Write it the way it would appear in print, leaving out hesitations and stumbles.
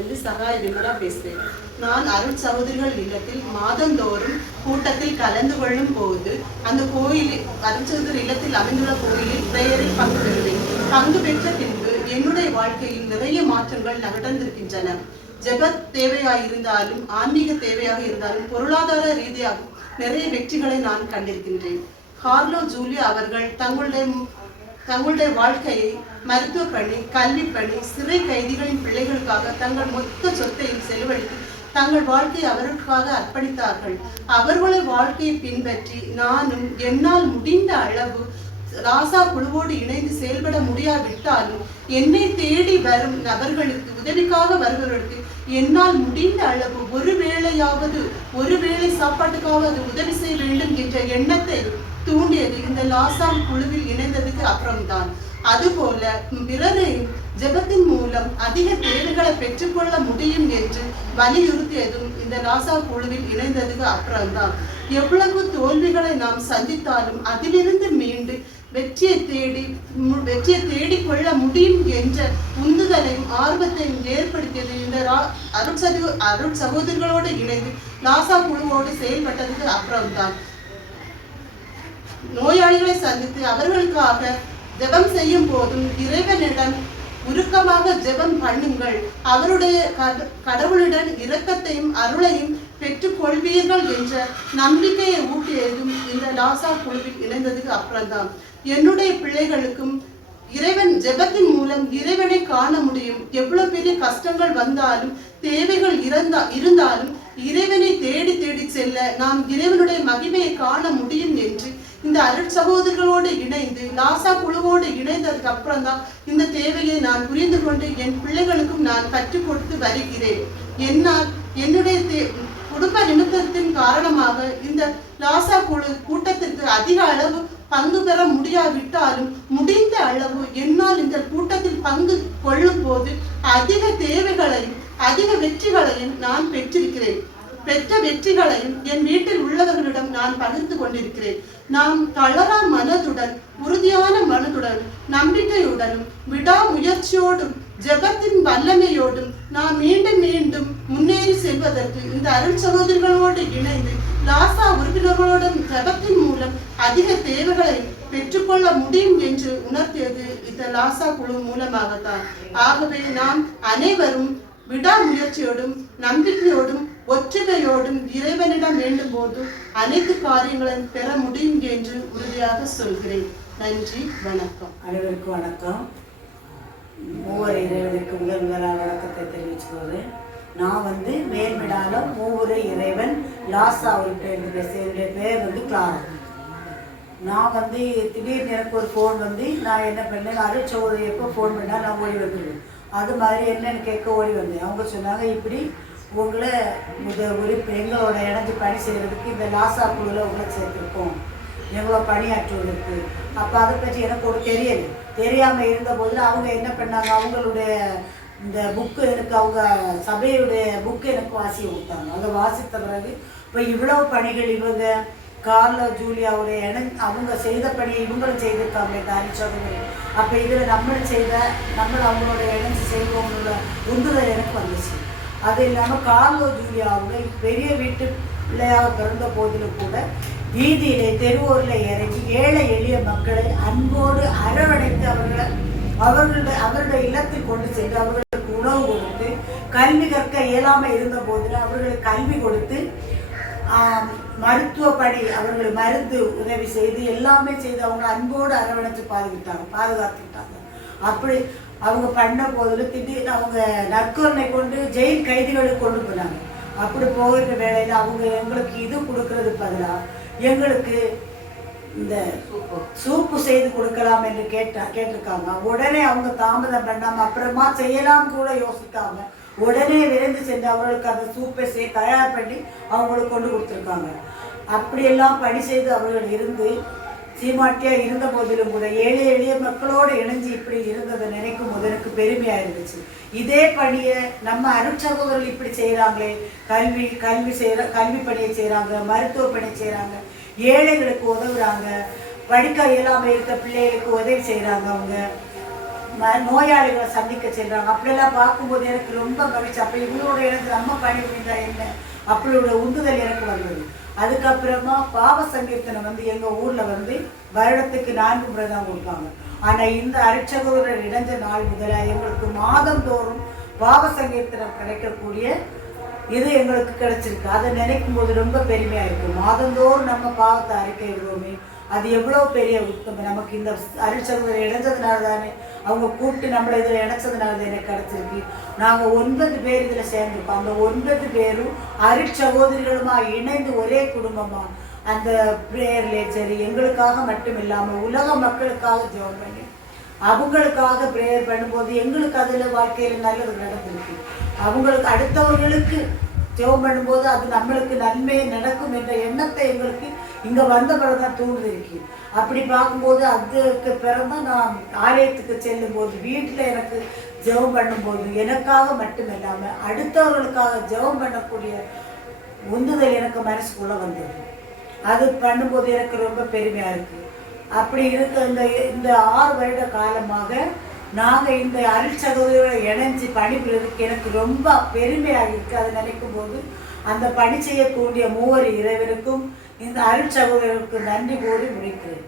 மாவட்டத்திலிருந்து சகாய விமலா பேசுகிறேன். நான் அருள் சகோதரிகள் இல்லத்தில் மாதந்தோறும் கூட்டத்தில் கலந்து கொள்ளும் போது அந்த கோயிலில் அருள் சகோதரி இல்லத்தில் அமைந்துள்ள கோயிலில் பிரேயரில் பங்கு பெறுவேன். பங்கு பெற்ற பின்பு என்னுடைய வாழ்க்கையில் நிறைய மாற்றங்கள் நடந்திருக்கின்றன. ஜெப தேவையாயிருந்தாலும், ஆன்மீக தேவையாக இருந்தாலும், பொருளாதார ரீதியாக நிறைய வெற்றிகளை நான் கண்டிருக்கின்றேன். கார்லோ ஜூலியா அவர்கள் தங்களுடைய வாழ்க்கையை மருத்துவ பணி, கல்வி பணி, சிறை கைதிகளின் பிள்ளைகளுக்காக தங்கள் மொத்த சொத்தையும் செலவழித்து தங்கள் வாழ்க்கையை அவர்களுக்காக அர்ப்பணித்தார்கள். அவர்களுடைய வாழ்க்கையை பின்பற்றி நானும் என்னால் முடிந்த அளவு ராசா குழுவோடு இணைந்து செயல்பட முடியாவிட்டாலும் என்னை தேடி வரும் நபர்களுக்கு, உதவிக்காக வருபவர்களுக்கு என்னால் முடிந்த அளவு ஒரு வேளை சாப்பாட்டுக்காவது உதவி செய்ய வேண்டும் என்ற எண்ணத்தை தூண்டியது இந்த லாசான் குழுவில் இணைந்ததுக்கு அப்புறம்தான். அதுபோல பிறரையும் ஜெபத்தின் மூலம் அதிக தேவைகளை பெற்றுக்கொள்ள முடியும் என்று வலியுறுத்தியதும் இந்த லாசா குழுவில் இணைந்ததுக்கு அப்புறம்தான். எவ்வளவு தோல்விகளை நாம் சந்தித்தாலும் அதிலிருந்து மீண்டு வெற்றியை தேடி கொள்ள முடியும் என்ற உந்துதலையும் ஆர்வத்தையும் ஏற்படுத்தியது இந்த அருள் சகோதரிகளோடு இணைந்து லாசா குழுவோடு செயல்பட்டதுக்கு அப்புறம்தான். நோயாளிகளை சந்தித்து அவர்களுக்காக ஜெபம் செய்யும் போதும் இறைவனிடம் உருக்கமாக ஜெபம் பண்ணுங்கள், அவருடைய கடவுளுடன் இரக்கத்தையும் அருளையும் பெற்றுக் கொள்வீர்கள் என்ற நம்பிக்கையை ஊட்டியதும் இந்த லாசா குழுவில் இணைந்ததுக்கு அப்புறம்தான். என்னுடைய பிள்ளைகளுக்கும் இறைவன் ஜெபத்தின் மூலம் இறைவனை காண முடியும். எவ்வளவு பெரிய கஷ்டங்கள் வந்தாலும், தேவைகள் இருந்தாலும் இறைவனை தேடி தேடி செல்ல நாம் இறைவனுடைய மகிமையை காண முடியும் என்று இந்த அருள் சகோதரர்களோடு இணைந்து லாசா குழுவோடு இணைந்ததுக்கு அப்புறம் தான் இந்த தேவையை நான் புரிந்து கொண்டு என் பிள்ளைகளுக்கும் நான் கற்றுக் கொடுத்து வருகிறேன். என்னால் என்னுடைய குடும்ப நிமித்தத்தின் காரணமாக இந்த லாசா குழு கூட்டத்திற்கு அதிக அளவு பங்கு பெற முடியாவிட்டாலும் முடிந்த அளவு என்னால் இந்த கூட்டத்தில் பங்கு கொள்ளும் போது அதிக தேவைகளையும் அதிக வெற்றிகளையும் நான் பெற்றிருக்கிறேன். பெற்ற வெற்றிகளையும் என் வீட்டில் உள்ளவர்களிடம் நான் பகிர்ந்து கொண்டிருக்கிறேன். நாம் தளரா மனதுடன், உறுதியான மனதுடன், நம்பிக்கையுடனும் விடாமுயற்சியோடும் ஜெபத்தின் வல்லமையோடும் நாம் மீண்டும் மீண்டும் முன்னேறி செல்வதற்கு இந்த அருள் சகோதரிகளோடு இணைந்து லாசா உறுப்பினர்களுடன் ஜெபத்தின் மூலம் அதிக தேவைகளை பெற்றுக்கொள்ள முடியும் என்று உணர்த்தியது இந்த லாசா குழு மூலமாகத்தான். ஆகவே நாம் அனைவரும் விடாமுயற்சியோடும் நம்பிக்கையோடும் ஒற்றுமையோடும் இறைவனிடம் வேண்டும் போது அனைத்து காரியங்களையும் பெற முடியும் என்று உறுதியாக சொல்கிறேன். நன்றி, வணக்கம். அனைவருக்கும் வணக்கம். மூவர் இறைவனுக்கு முதலாக வணக்கத்தை தெரிவிச்சுக்கோது. நான் மேல்மிடால மூவரு இறைவன் லாசா உறுப்பினர் பேசுகிற பேர் கிளாரா. நான் திடீர்னு எனக்கு ஒரு ஃபோன் நான் என்ன பண்ணேன், அருள் சகோதரி எப்போ ஃபோன் பண்ணால் நான் ஓடி வந்துடுவேன். அது மாதிரி என்னன்னு கேட்க ஓடி வந்தேன். அவங்க சொன்னாங்க, இப்படி உங்களை எங்களோட இணைஞ்சு பணி செய்கிறதுக்கு இந்த லாசா குழுவில் உங்களை சேர்த்துருக்கோம், எங்களோட பணியாற்றுவதற்கு. அப்போ அதை பற்றி எனக்கு ஒரு தெரியாமல் இருந்த போதில் அவங்க என்ன பண்ணாங்க, அவங்களுடைய இந்த புக்கு எனக்கு, அவங்க சபையுடைய புக்கு எனக்கு வாசி கொடுத்தாங்க. அதை வாசித்த பிறகு இப்போ இவ்வளவு பணிகள் இவங்க கார்லோ ஜூலியாவுடைய அவங்க செய்த பணியை இவங்களும் செய்திருக்காங்க தாரிச்சவங்க. அப்போ இதில் நம்ம அவங்களோட இணைஞ்சு செய்வோங்களோட உந்துதல் எனக்கு வந்துச்சு. அது இல்லாமல் கார்லோ ஜூலியாவுடைய பெரிய வீட்டு பிள்ளையாக பிறந்த போதிலும் கூட வீதியிலே தெருவோரில் இறங்கி ஏழை எளிய மக்களை அன்போடு அரவணைத்து அவருடைய இல்லத்தில் கொண்டு சென்று அவர்களுக்கு உணவு கொடுத்து, கல்வி கற்க இயலாமல் இருந்த போதில் அவர்களுக்கு கல்வி கொடுத்து, மருத்துவ பணி அவர்களை மருந்து உதவி செய்து எல்லாமே செய்து அவங்க அன்போடு அரவணைச்சு பாதுகாத்துக்கிட்டாங்க. அப்படி அவங்க பண்ண போதில் திடீர்னு அவங்க நற்கருணை கொண்டு ஜெயில் கைதிகளுக்கு கொண்டு போனாங்க. அப்படி போகிற வேலையில் அவங்க எங்களுக்கு இது கொடுக்கறது பதிலாக எங்களுக்கு இந்த சூப்பு செய்து கொடுக்கலாம் என்று கேட்டிருக்காங்க. உடனே அவங்க தாமதம் பண்ணாமல் அப்புறமா செய்யலாம் கூட யோசிக்காம உடனே விரைந்து சென்று அவர்களுக்கு அந்த சூப்பை தயார் பண்ணி அவங்களுக்கு கொண்டு கொடுத்துருக்காங்க. அப்படியெல்லாம் பணி செய்து அவர்கள் இருந்து சீமாட்டியாக இருந்த போதிலும் கூட ஏழை எளிய மக்களோடு இணைஞ்சு இப்படி இருந்ததை நினைக்கும் போது எனக்கு பெருமையாக இருந்துச்சு. இதே பணியை நம்ம அருட்சகோதரர்கள் இப்படி செய்கிறாங்களே, கல்வி பணியை செய்கிறாங்க, மருத்துவ பணி செய்கிறாங்க, ஏழைகளுக்கு உதவுறாங்க, படிக்க இயலாமல் இருக்க பிள்ளைகளுக்கு உதவி செய்கிறாங்க. அவங்க நோயாளிகளை சந்திக்க செல்றாங்க. அப்படியெல்லாம் பார்க்கும்போது எனக்கு ரொம்ப மகிழ்ச்சி. அப்போ இவங்களோட எனக்கு நம்ம பணி புரிந்தா என்ன அப்படியோட உந்துதல் எனக்கு வந்தது. அதுக்கப்புறமா பாவ சங்கீர்த்தனை வந்து எங்கள் ஊரில் வந்து வருடத்துக்கு 4 முறை தான் கொடுப்பாங்க. ஆனால் இந்த அருட்சகோதரர் இணைஞ்ச நாள் முதலாக எங்களுக்கு மாதந்தோறும் பாவ சங்கீர்த்தனம் கிடைக்கக்கூடிய இது எங்களுக்கு கிடைச்சிருக்கு. அதை நினைக்கும் போது ரொம்ப பெருமையாக இருக்குது. மாதந்தோறும் நம்ம பாவத்தை அறிக்கையிடுவோமே, அது எவ்வளோ பெரிய உத்தமம். நமக்கு இந்த அருட்சகோதரர் இணைஞ்சதுனால தானே, அவங்க கூப்பிட்டு நம்மளை இதில் இணைச்சதுனால தான் எனக்கு கிடச்சிருக்கு. நாங்கள் 9 பேர் இதில் சேர்ந்துருக்கோம். அந்த 9 பேரும் அருட்சகோதரிகளுமா இணைந்து ஒரே குடும்பமாக அந்த ப்ரேயர்லே சரி எங்களுக்காக மட்டும் இல்லாமல் உலக மக்களுக்காக ஜெபம் பண்ணி அவங்களுக்காக ப்ரேயர் பண்ணும்போது எங்களுக்கு அதில் வாழ்க்கையில் நல்லது நடந்திருக்கு. அவங்களுக்கு அடுத்தவர்களுக்கு ஜெபம் பண்ணும்போது அது நம்மளுக்கு நன்மை நடக்கும் என்ற எண்ணத்தை எங்களுக்கு இங்கே வந்த பிறகு தான் தூண்டிருக்கு. அப்படி பார்க்கும்போது அதுக்கு பிறகுதான் நான் ஆலயத்துக்கு செல்லும்போது வீட்டில் எனக்கு ஜெபம் பண்ணும்போது எனக்காக மட்டும் இல்லாமல் அடுத்தவர்களுக்காக ஜெபம் பண்ணக்கூடிய உந்துதல் எனக்கு மனசுக்குள்ளே வந்தது. அது பண்ணும்போது எனக்கு ரொம்ப பெருமையாக இருக்குது. அப்படி இருக்க இந்த 6 வருட காலமாக நாங்கள் இந்த அருட்சகோதரியோட இணைஞ்சு பணிபுரிறதுக்கு எனக்கு ரொம்ப பெருமையாக இருக்குது. அதை நினைக்கும் போது அந்த பணி செய்யக்கூடிய 3 இறைவனுக்கும் இந்த அருட்சகோதரருக்கு நன்றி கூறி முடிக்கிறேன்.